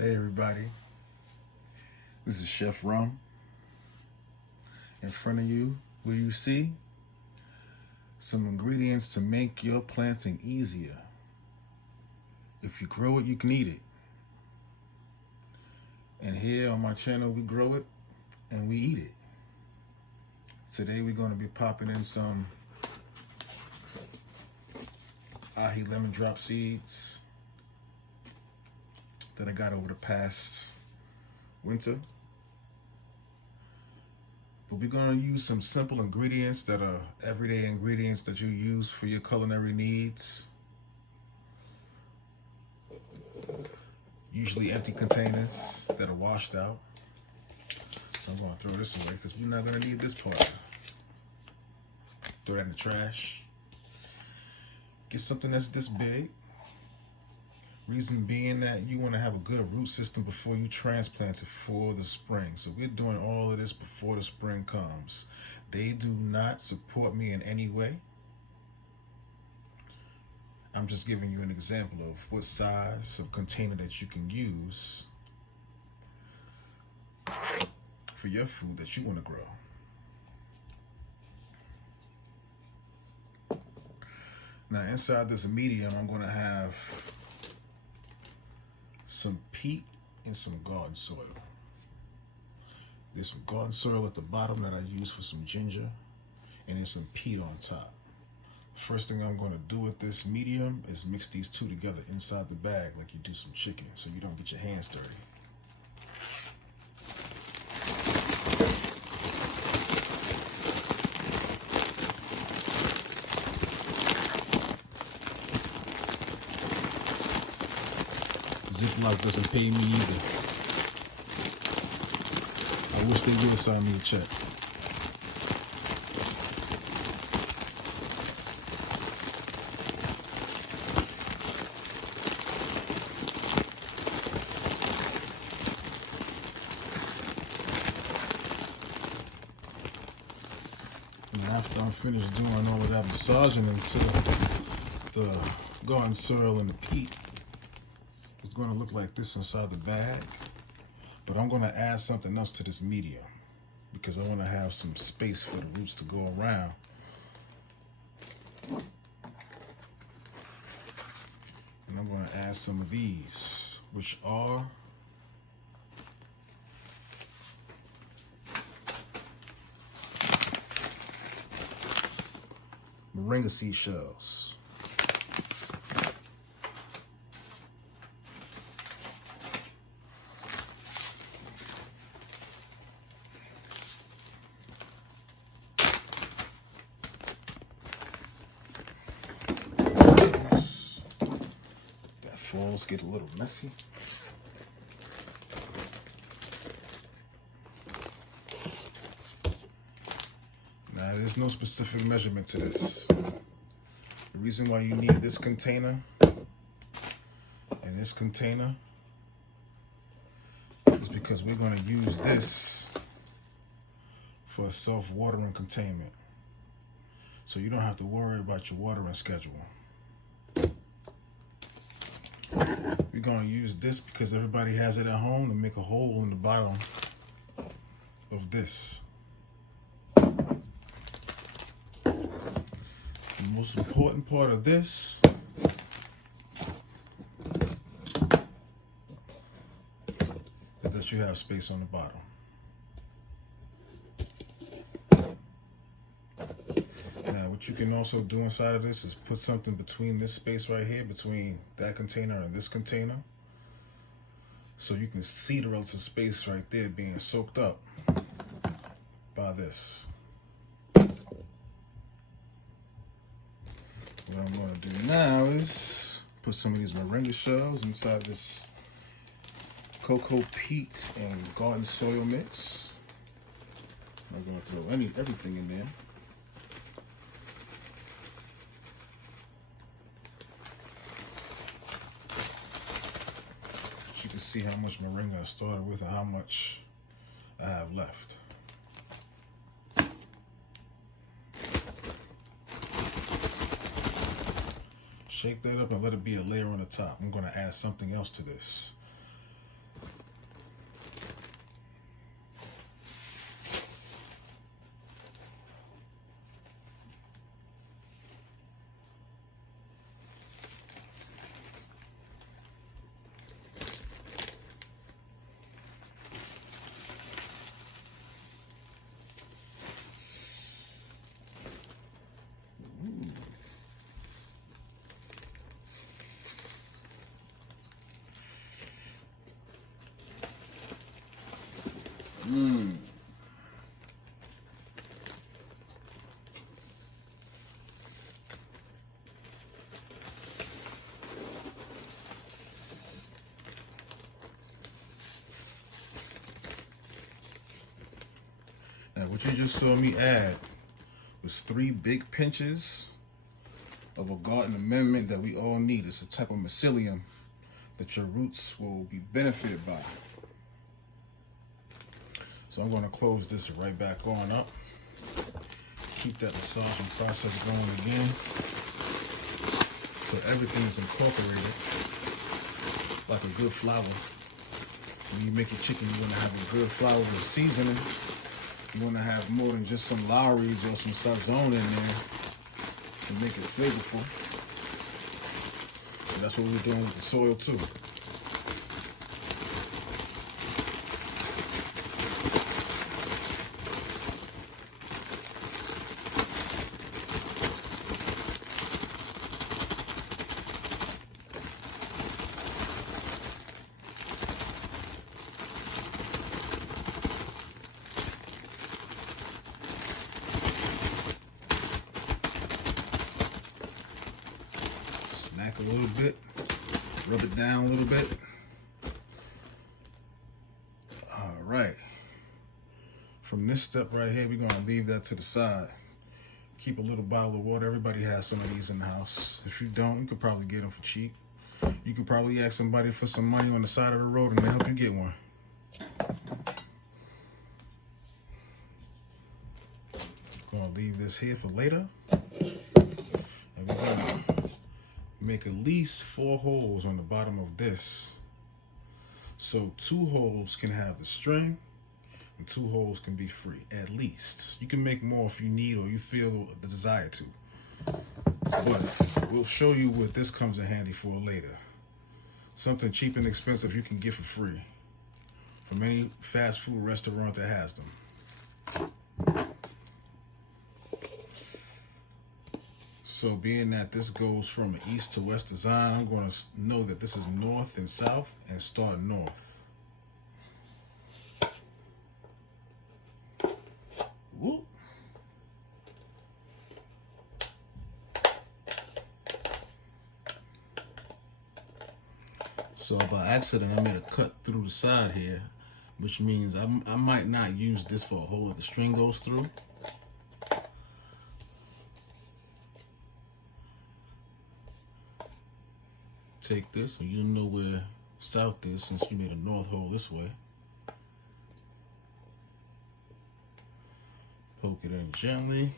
Hey everybody, this is ChefRum. In front of you, what do you see? Some ingredients to make your planting easier. If you grow it, you can eat it. And here on my channel, we grow it and we eat it. Today we're going to be popping in some AJI lemon drop seeds that I got over the past winter. But we're going to use some simple ingredients that are everyday ingredients that you use for your culinary needs. Usually empty containers that are washed out. So I'm going to throw this away because we're not going to need this part. Throw that in the trash. Get something that's this big. Reason being that you want to have a good root system before you transplant it for the spring. So we're doing all of this before the spring comes. They do not support me in any way. I'm just giving you an example of what size of container that you can use for your food that you want to grow. Now inside this medium, I'm going to have some peat and some garden soil. There's some garden soil at the bottom that I use for some ginger, and there's some peat on top. First thing I'm going to do with this medium is mix these two together inside the bag like you do some chicken, so you don't get your hands dirty. Ziploc doesn't pay me either. I wish they would sign me a check. And after I'm finished doing all of that massaging into the garden soil and the peat, it's going to look like this inside the bag, but I'm going to add something else to this medium because I want to have some space for the roots to go around. And I'm going to add some of these, which are moringa seed shells. Falls get a little messy. Now, there's no specific measurement to this. The reason why you need this container and this container is because we're going to use this for a self-watering containment. So you don't have to worry about your watering schedule. We're going to use this because everybody has it at home to make a hole in the bottom of this. The most important part of this is that you have space on the bottom. Now, what you can also do inside of this is put something between this space right here, between that container and this container, so you can see the relative space right there being soaked up by this. What I'm going to do now is put some of these moringa shells inside this cocoa peat and garden soil mix. I'm going to throw everything in there. You can see how much moringa I started with and how much I have left. Shake that up and let it be a layer on the top. I'm going to add something else to this. What you just saw me add was 3 big pinches of a garden amendment that we all need. It's a type of mycelium that your roots will be benefited by. So I'm going to close this right back on up. Keep that massaging process going again, so everything is incorporated like a good flour. When you make your chicken, you want to have a good flour with seasoning. You want to have more than just some Lawry's or some sazon in there to make it flavorful. So that's what we're doing with the soil too. Smack a little bit, rub it down a little bit. All right. From this step right here, we're gonna leave that to the side. Keep a little bottle of water. Everybody has some of these in the house. If you don't, you could probably get them for cheap. You could probably ask somebody for some money on the side of the road and they'll help you get one. Gonna leave this here for later. And we're gonna make at least 4 holes on the bottom of this. So 2 holes can have the string and 2 holes can be free, at least. You can make more if you need or you feel the desire to. But we'll show you what this comes in handy for later. Something cheap and expensive you can get for free from any fast food restaurant that has them. So being that this goes from an east to west design, I'm going to know that this is north and south and start north. Whoop. So by accident, I made a cut through the side here, which means I might not use this for a hole that the string goes through. Take this, and you'll know where south is since you made a north hole this way. Poke it in gently,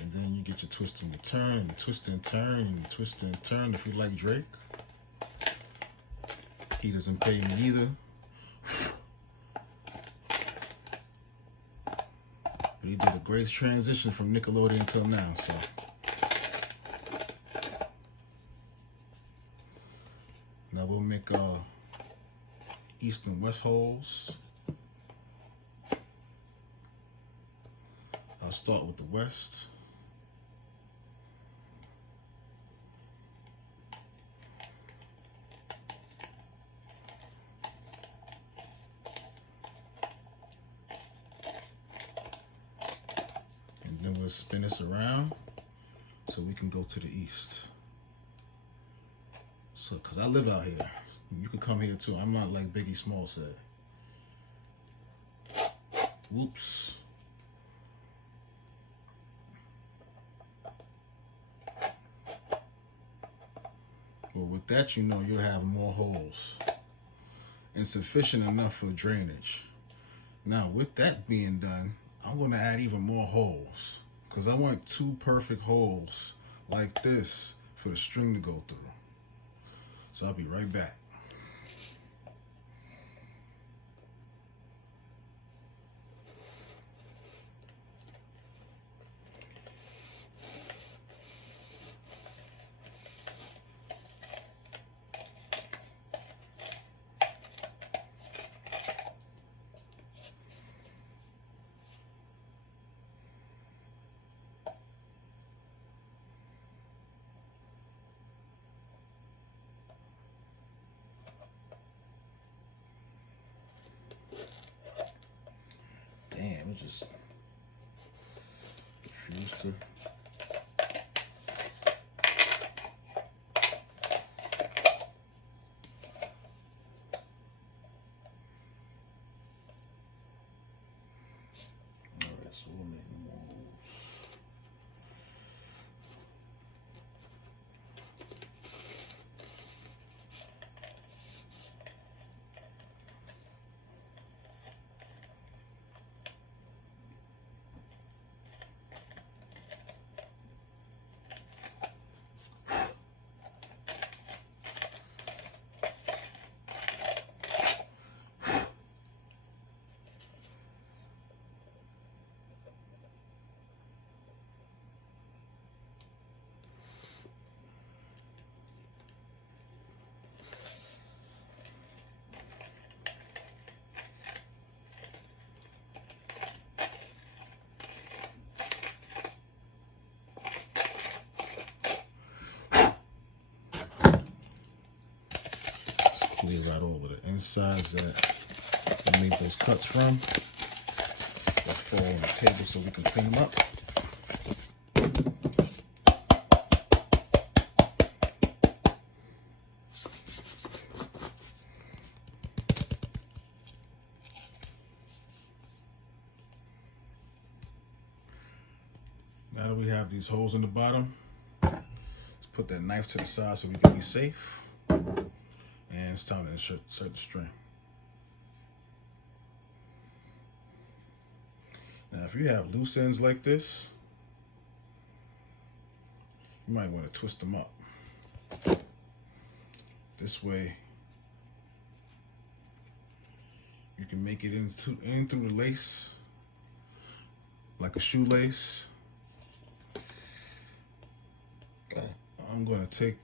and then you get your twist and your turn, and twist and turn, and twist and turn if you like Drake. He doesn't pay me either. But he did a great transition from Nickelodeon until now, so. Now we'll make east and west holes. I'll start with the west. And then we'll spin this around so we can go to the east. So, cause I live out here, you could come here too. I'm not like Biggie Small said. Whoops. Well, with that, you know you'll have more holes and sufficient enough for drainage. Now, with that being done, I'm gonna add even more holes because I want 2 perfect holes like this for the string to go through. So I'll be right back. Damn, it just refused to. Alright, so clear out all of the insides that I made those cuts from. They'll fall on the table so we can clean them up. Now that we have these holes in the bottom, let's put that knife to the side so we can be safe. And it's time to insert the string. Now, if you have loose ends like this, you might want to twist them up. This way, you can make it in through the lace, like a shoelace. I'm going to take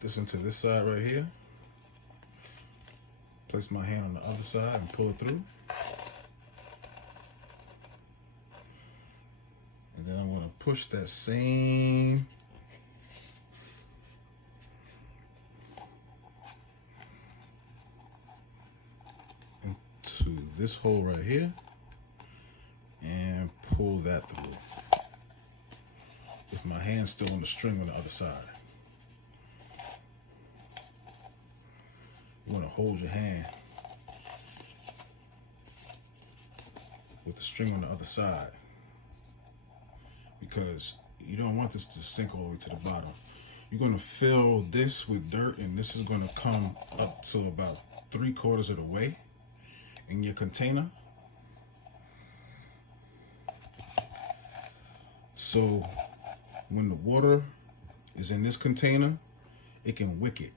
this into this side right here. Place my hand on the other side and pull it through. And then I'm going to push that same into this hole right here and pull that through. With my hand still on the string on the other side. You want to hold your hand with the string on the other side because you don't want this to sink all the way to the bottom. You're going to fill this with dirt, and this is going to come up to about 3/4 of the way in your container. So when the water is in this container, it can wick it.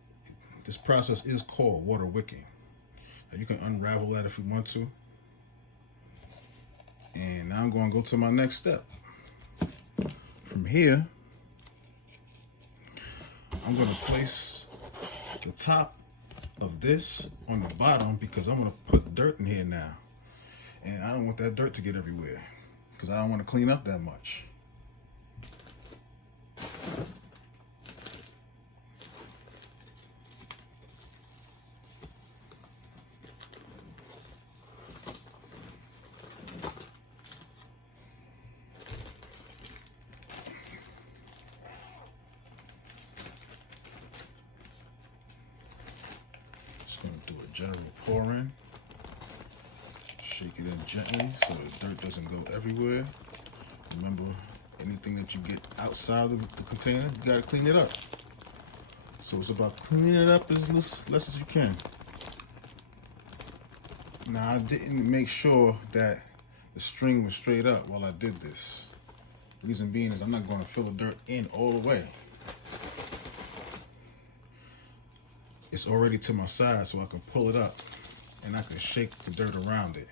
This process is called water wicking. Now you can unravel that if you want to. And now I'm going to go to my next step. From here, I'm going to place the top of this on the bottom because I'm going to put dirt in here now. And I don't want that dirt to get everywhere because I don't want to clean up that much. Just going to do a general pour in. Shake it in gently so the dirt doesn't go everywhere. Remember, anything that you get outside of the container, you got to clean it up. So it's about cleaning it up as less as you can. Now, I didn't make sure that the string was straight up while I did this. The reason being is I'm not going to fill the dirt in all the way. It's already to my side, so I can pull it up and I can shake the dirt around it.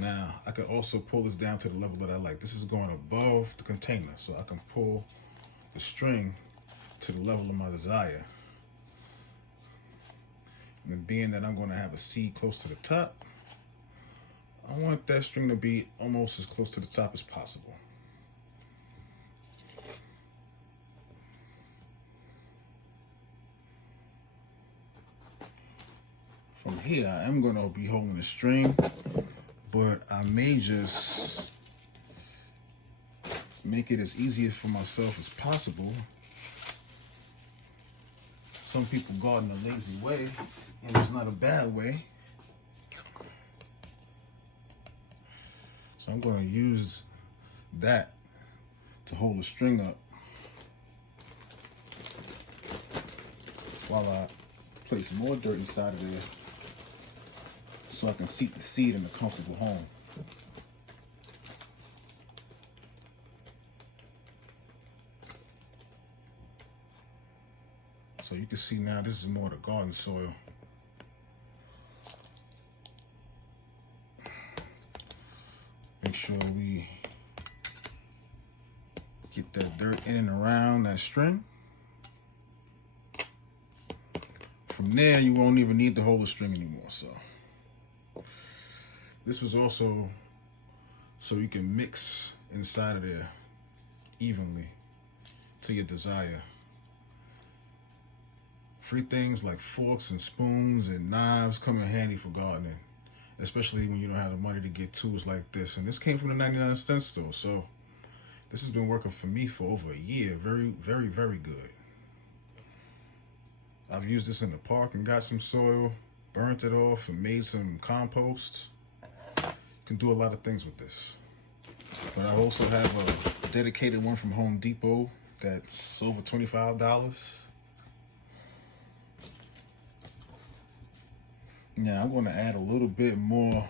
Now, I can also pull this down to the level that I like. This is going above the container, so I can pull the string to the level of my desire. And being that I'm going to have a seed close to the top, I want that string to be almost as close to the top as possible. From here, I am going to be holding the string, but I may just make it as easy for myself as possible. Some people garden a lazy way, and it's not a bad way. So I'm going to use that to hold the string up while I place more dirt inside of there so I can seat the seed in a comfortable home. So you can see now this is more the garden soil. Make sure we get that dirt in and around that string. From there, you won't even need to hold the string anymore. So this was also so you can mix inside of there evenly to your desire. free things like forks and spoons and knives come in handy for gardening, especially when you don't have the money to get tools like this. And this came from the 99-cent store, so this has been working for me for over a year. Very, very, very good. I've used this in the park and got some soil, burnt it off, and made some compost. Can do a lot of things with this. But I also have a dedicated one from Home Depot that's over $25. Now I'm going to add a little bit more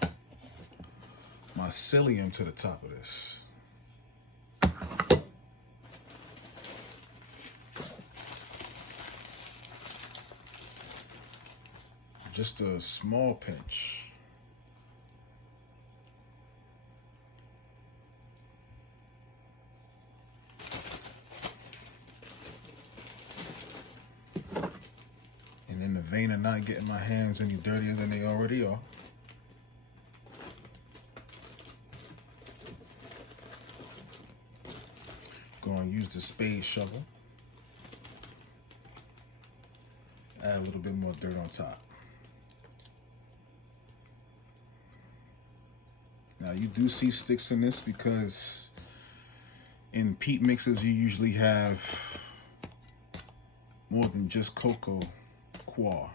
mycelium to the top of this. Just a small pinch. And in the vein of not getting my hands any dirtier than they already are, go and use the spade shovel. Add a little bit more dirt on top. Now you do see sticks in this because in peat mixes you usually have more than just cocoa coir.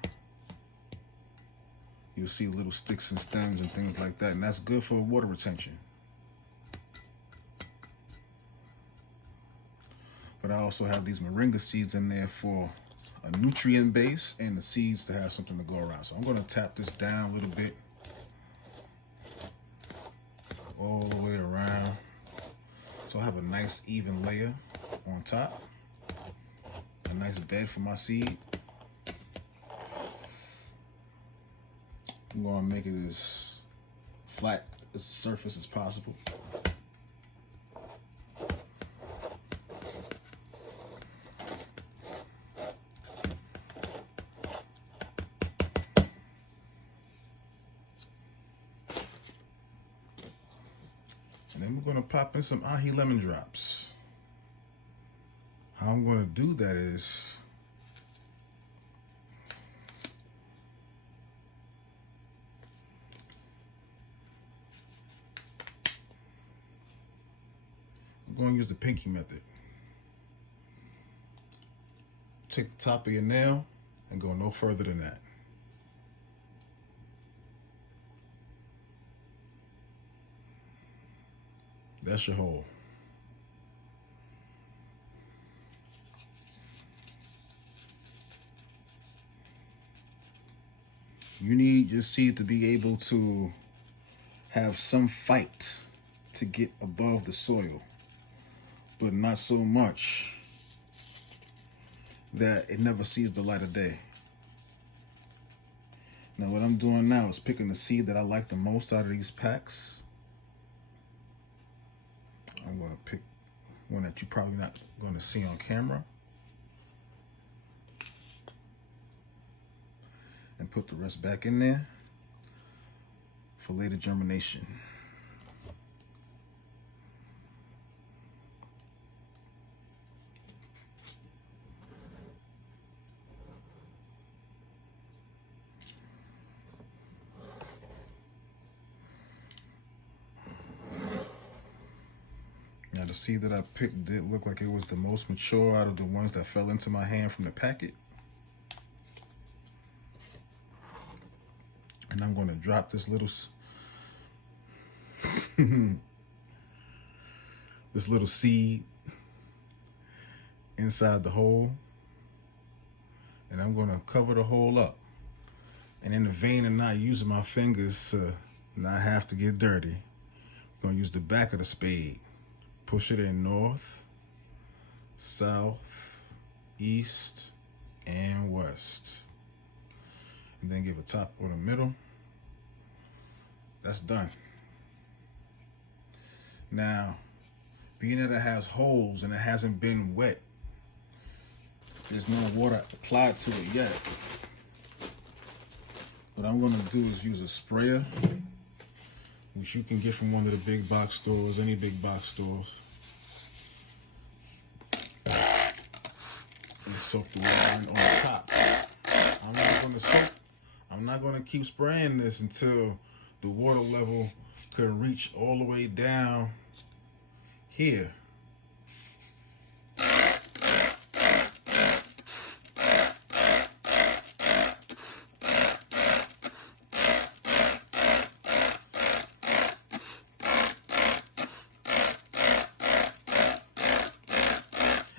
You'll see little sticks and stems and things like that, and that's good for water retention. But I also have these moringa seeds in there for a nutrient base and the seeds to have something to go around. So I'm going to tap this down a little bit, all the way around, so I have a nice even layer on top, a nice bed for my seed. I'm going to make it as flat as the surface as possible. And then we're going to pop in some AJI lemon drops. How I'm going to do that is I'm going to use the pinky method. Take the top of your nail and go no further than that. That's your hole. You need your seed to be able to have some fight to get above the soil, but not so much that it never sees the light of day. Now what I'm doing now is picking the seed that I like the most out of these packs. I'm going to pick one that you're probably not going to see on camera and put the rest back in there for later germination. Now the seed that I picked did look like it was the most mature out of the ones that fell into my hand from the packet. And I'm going to drop this little this little seed inside the hole, and I'm going to cover the hole up. And in the vein of not using my fingers to not have to get dirty, I'm going to use the back of the spade. Push it in north, south, east, and west. And then give a top or the middle. That's done. Now, being that it has holes and it hasn't been wet, there's no water applied to it yet. What I'm gonna do is use a sprayer, which you can get from one of the big box stores, any big box stores. And soak the water in on top. I'm not gonna keep spraying this until the water level can reach all the way down here.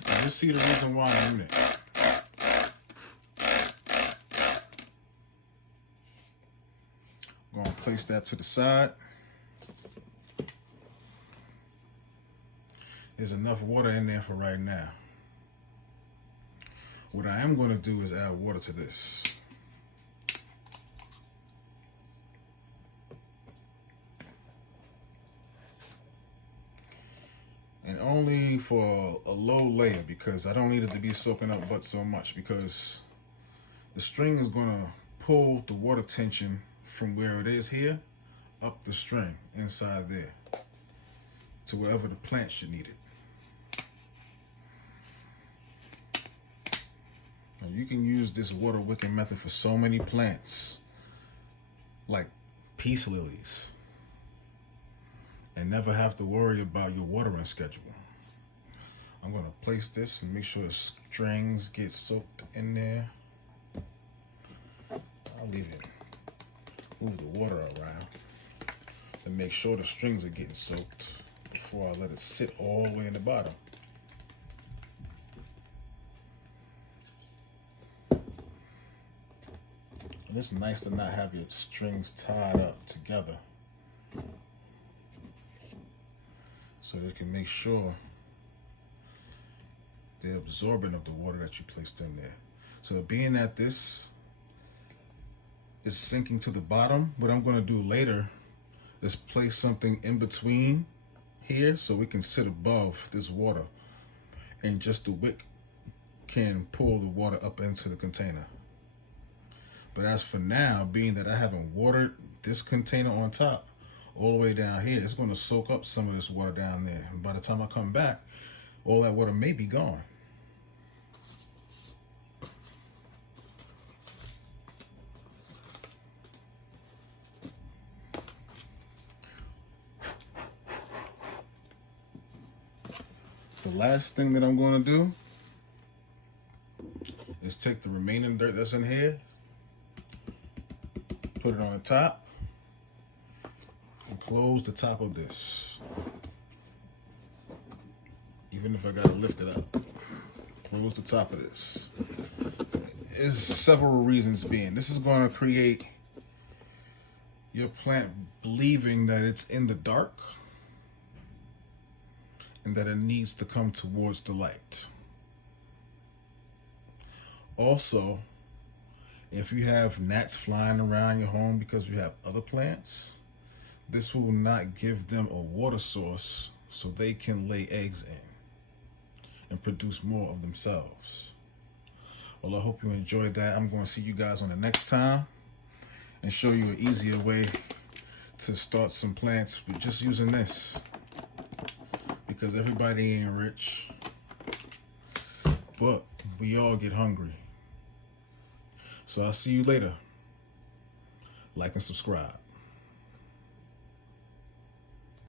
And you'll see the reason why I'm doing it. I'm going to place that to the side. There's enough water in there for right now. What I am going to do is add water to this. And only for a low layer, because I don't need it to be soaking up but so much, because the string is going to pull the water tension from where it is here up the string inside there to wherever the plant should need it. Now you can use this water wicking method for so many plants, like peace lilies, and never have to worry about your watering schedule. I'm going to place this and make sure the strings get soaked in there. I'll leave it. Move the water around to make sure the strings are getting soaked before I let it sit all the way in the bottom. And it's nice to not have your strings tied up together, so they can make sure they're absorbent of the water that you placed in there. So being that this is sinking to the bottom, what I'm going to do later is place something in between here so we can sit above this water, and just the wick can pull the water up into the container. But as for now, being that I haven't watered this container on top all the way down here, it's going to soak up some of this water down there. And by the time I come back, all that water may be gone. The last thing that I'm going to do is take the remaining dirt that's in here, put it on the top, and close the top of this. Even if I gotta lift it up, close the top of this. There's several reasons being. This is going to create your plant believing that it's in the dark and that it needs to come towards the light. Also, if you have gnats flying around your home because you have other plants, this will not give them a water source so they can lay eggs in and produce more of themselves. Well, I hope you enjoyed that. I'm going to see you guys on the next time and show you an easier way to start some plants with just using this, because everybody ain't rich, but we all get hungry. So I'll see you later. Like and subscribe.